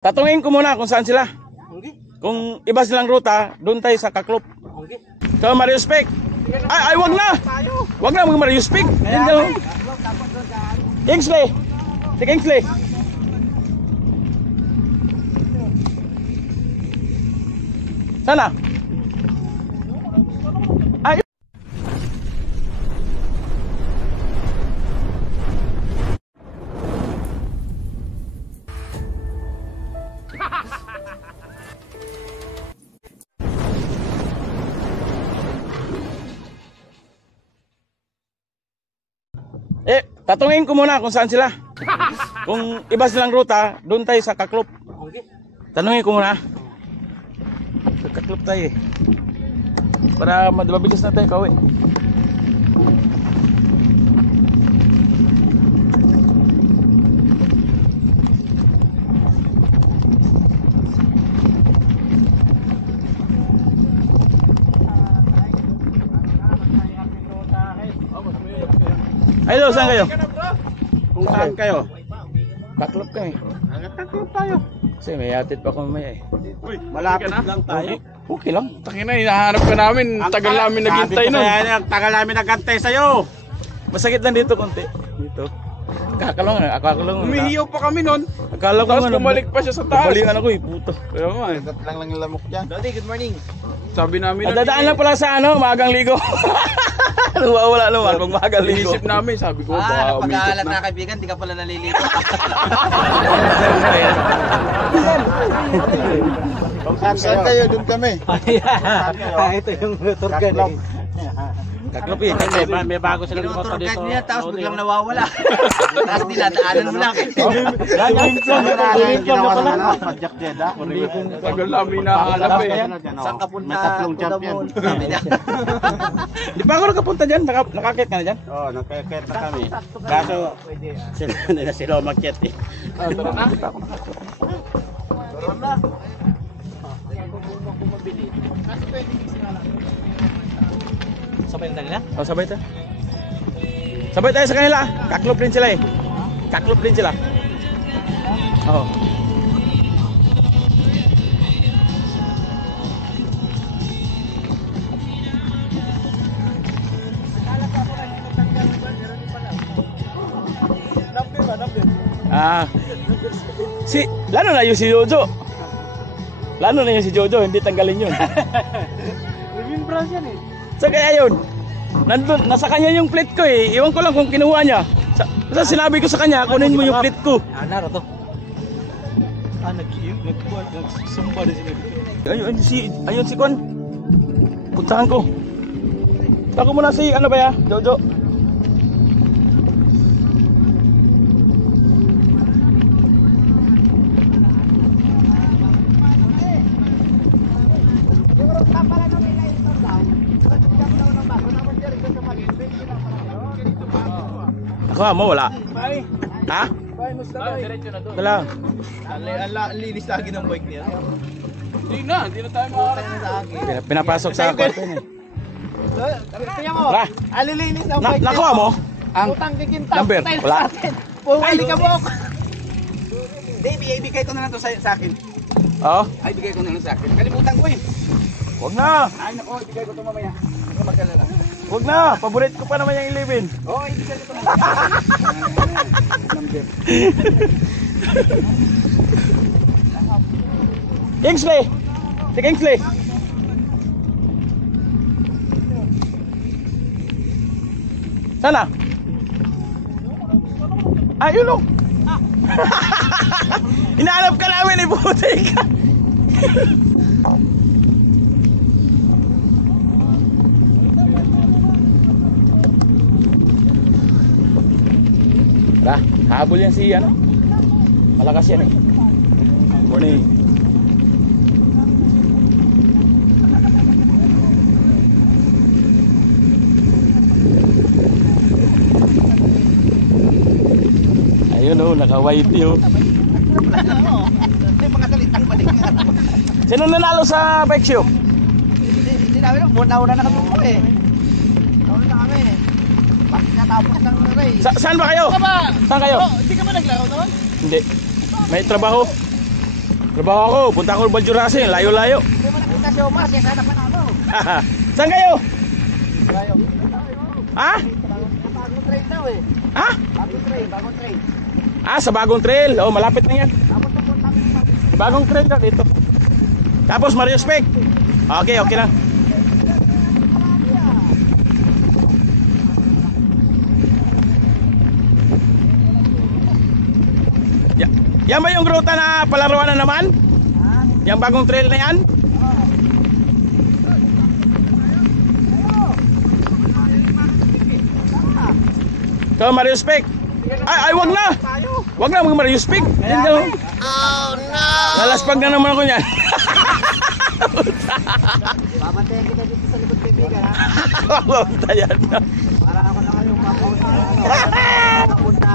Tatungin ko muna kung saan sila. Okay. Kung iba silang ruta, doon tayo sa Kaklop. Okay. So, Marius Peak. Ay, wag na! Wag na mga Marius Peak. Kingsley! Si Kingsley! Sana? Ay! Tatungin ko muna kung saan sila. Kung iba silang ruta, doon tayo sa Kaklop. Okay. Tanungin ko muna. Sa Kaklop tayo para mabilis na tayo kauwi. Ay, saan kayo? Kung saan kayo? Kaklop kami. Kaklop tayo. Kasi may atid pa kung may Uy, malapit lang tayo. Okay lang. Tangina, hinahanap ka namin. Tagal namin naghintay nun. Tagal namin naghintay sa'yo. Masakit lang dito konti. Dito. Kakalong. Umihiyaw pa kami nun. Akala ko Tapos bumalik pa siya sa taas. Balikan ako puto. Kaya nga eh. Lang yung lamok dyan. Dodi, good morning. Sabi namin nun. Dadaan lang pala sa maagang ligo. Wala naman pag maagang ligo. Inisip namin, sabi ko, baka umikot pag-aalat na. na kaibigan, di ka pala naliligo. Kung saan kayo, doon kami. Ito yung tour guide. Kaklop eh. May bago silang motor dito. Niya, tapos biglang nawawala. Tapos dinadaanan mo lang. Tagal namin nahanap eh. Saan ka punta? May tatlong champion. Di ba ako nakapunta dyan? Nakakit ka na dyan? Oo, nakakit na kami. Kaso, sila umakyat eh. Tara na. Tara na. Sabay na nila? Oh, sabay tayo. Sabay tayo sa kanila. Kaklop rin sila eh. Kaklop rin sila. Oo. Lalo na yung si Jojo. Lalo na yung si Jojo, hindi tanggalin yun. Remembrance yan eh. So kaya yun, nandun, nasa kanya yung plate ko eh. Iwan ko lang kung kinuha niya. Basta sinabi ko sa kanya, kunin mo yung plate ko. Naro to. Nagsumba din sila. Ayun si Kon. Puntahan ko. Ako muna si ano ba ya, Jojo. Ako mo wala. Ha? Diretso na doon. Wala. Linis lagi ng bike niya. Hindi na tayo makakarating. Pinapasok sa kwarto niya. Kaya mo, alilinis ng bike niya. Nakuha mo? Ang Utang kikinta. number? Wala. Puwali ka mo. Baby, ibigay ko na lang to sa akin. Oo. Ay, ibigay ko na lang sa akin. Kalimutan ko eh. Huwag na. Ay, nako, ibigay ko to mamaya. Hindi magkalala. Huwag na. Paborito ko pa naman yung 11. Oo, ibigay ko to mamaya. Kingsley! Si Kingsley! Sana? Ayun o! Inaanap ka namin, ibuti ka! Tara, habol yan si ano. Malakas yan eh. Morning. Ayun oh, naka-whitey oh. Mga talitang balik nga. Sino nanalo sa bike show? Hindi namin, una na kami po eh. Nauna na kami eh. Bakit natapos ng race? Saan ba kayo? Saan kayo? Hindi ka ba naglaro noon? Hindi. May trabaho. Trabaho ako, punta ako Baljur Racing, layo-layo. Hindi mo nakita si Omas, kaya sana panalo. Saan kayo? Layo. Ha? Bagong train daw eh. Ha? Bagong train. Sa bagong trail. Oh, malapit na yan. Tapos pupunta kami. Bagong trail na dito. Tapos Mario Spec. Okay lang. Yan ba yung ruta na palaruan na naman? Yung bagong trail na yan? Ito Mario Spec. Ay, wag na. Wag na mag Mario Spec. Oh no. Lalaspag na naman ako niyan. Babantayan kita dito sa likod kaibigan ha. Babantayan na. Para ako naman yung papunta. Papunta.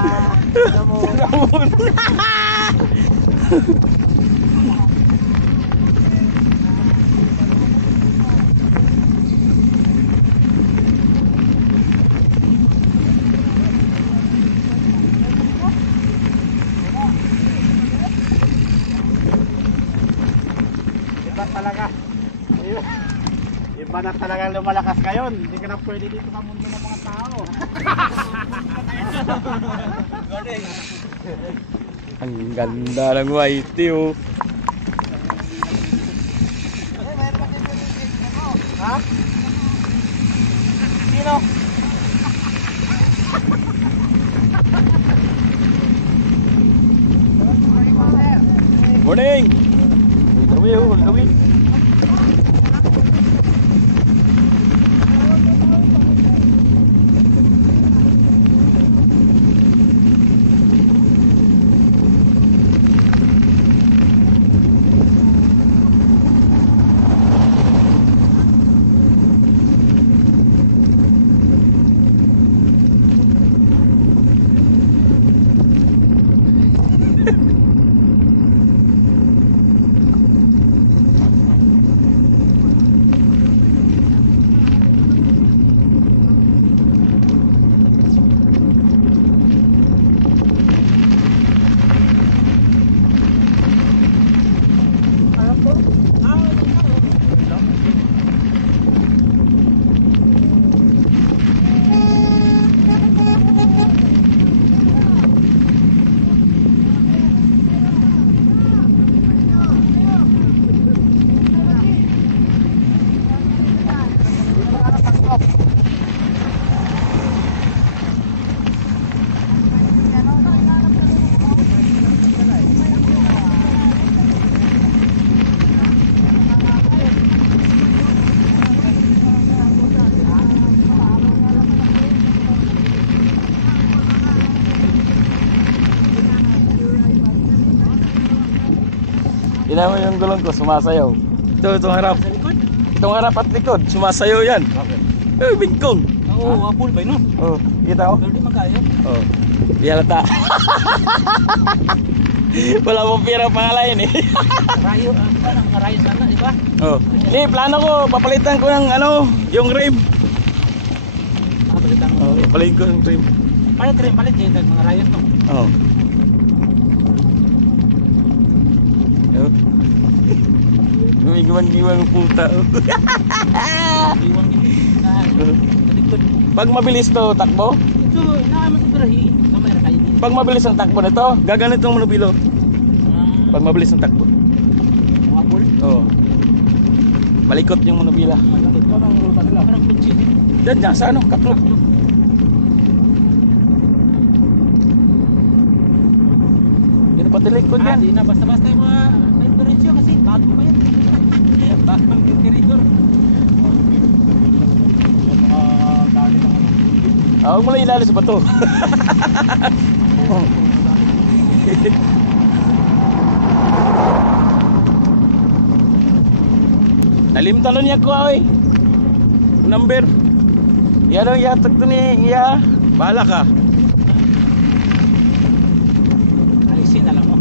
Iba na talaga lumalakas ngayon. Hindi ka na pwede dito sa mundo ng mga tao. Ang ganda ng whitey oh. Ha? Sino? Morning. Gawin. Tignan mo yung gulong ko, sumasayaw. Itong harap. Itong harap at likod, sumasayaw yan. Bingkong. Oo, apple ba no? Oh, kita mo? Pero di magkaya. Oh, di halata. Wala mong pira pangalain eh. Rayo, rayo sana, di ba? Oh. Plano ko, papalitan ko ng yung rim. Papalitan Oh, papalitan ko yung rim. Palit dyan, mga rayo to. Oh. Oh. Gumigiwan-giwan ng puta. Iwan dito. Pag mabilis to takbo? Ito, inaaman sa birahi. Kamera kayo dito. Pag mabilis ang takbo nito, gaganit yung manubilo. Pag mabilis ang takbo. Apple? Oo. Malikot yung manubila. Parang ruta nila. Parang kutsi. Diyan, dyan sa katlog. Yan pati likod yan. Di na, basta-basta yung mga diretsyo kasi bago pa yan. Bagong tiridor. Huwag mo lang ilalis sa bato. Nalimtan niya ko ay. Number. Yan ang yatak to ni iya. Bahala ka. Alisin na lang mo.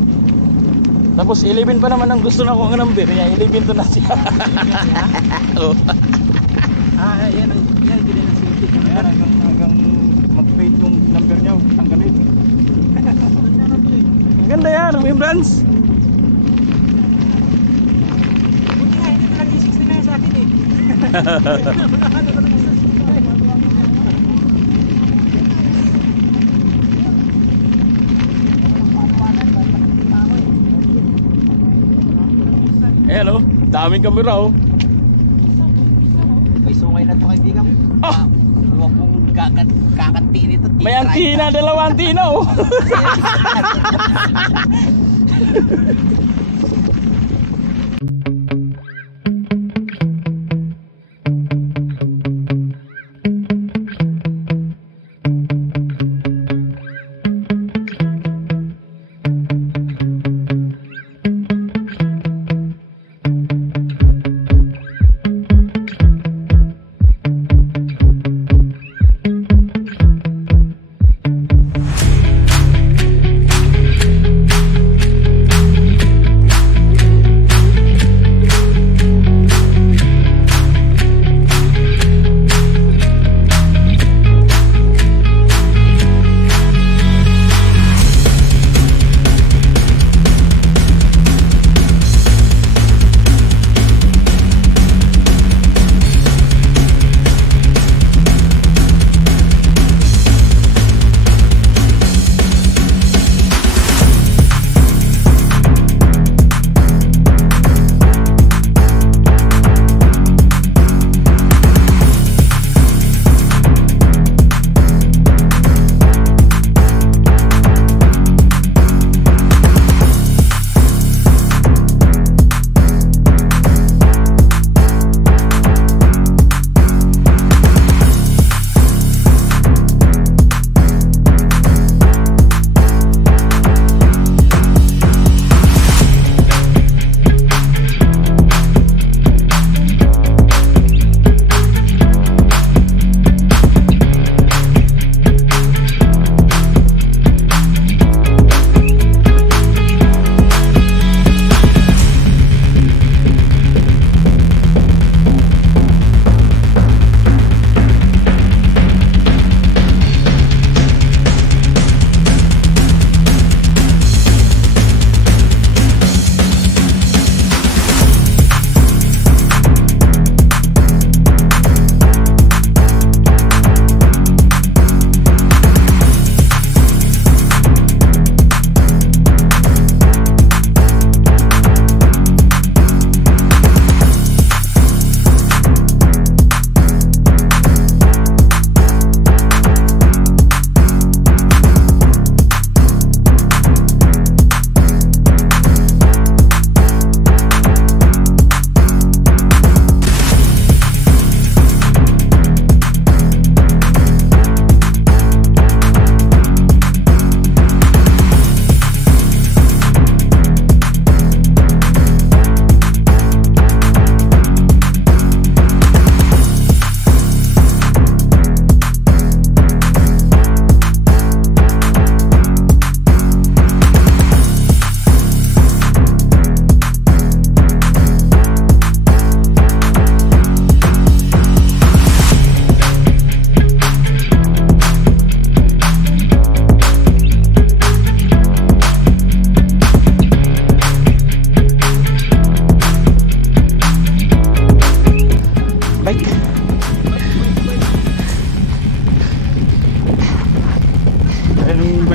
Tapos 11 pa naman ang gusto na kong number. Yan 11 to na siya. Oh. Yan ang gina ng silti. Ayan, hanggang mag-fade yung number niya, tanggalin. Ang ganda yan, remembrance. Ayan oh, daming kamera oh. May sungay na to kaibigan. Ah! Huwag mong kakanti nito. May antina, dalawa antina oh.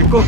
ko.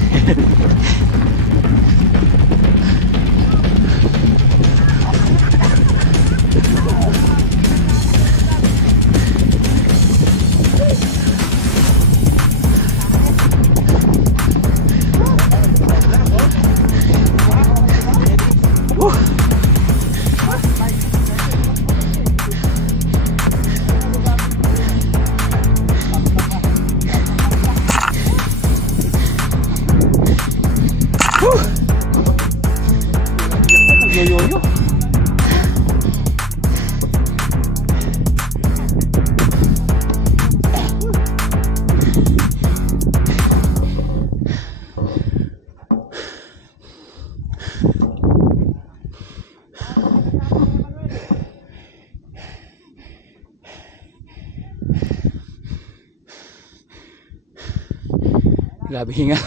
Yoyo. Grabe hinga.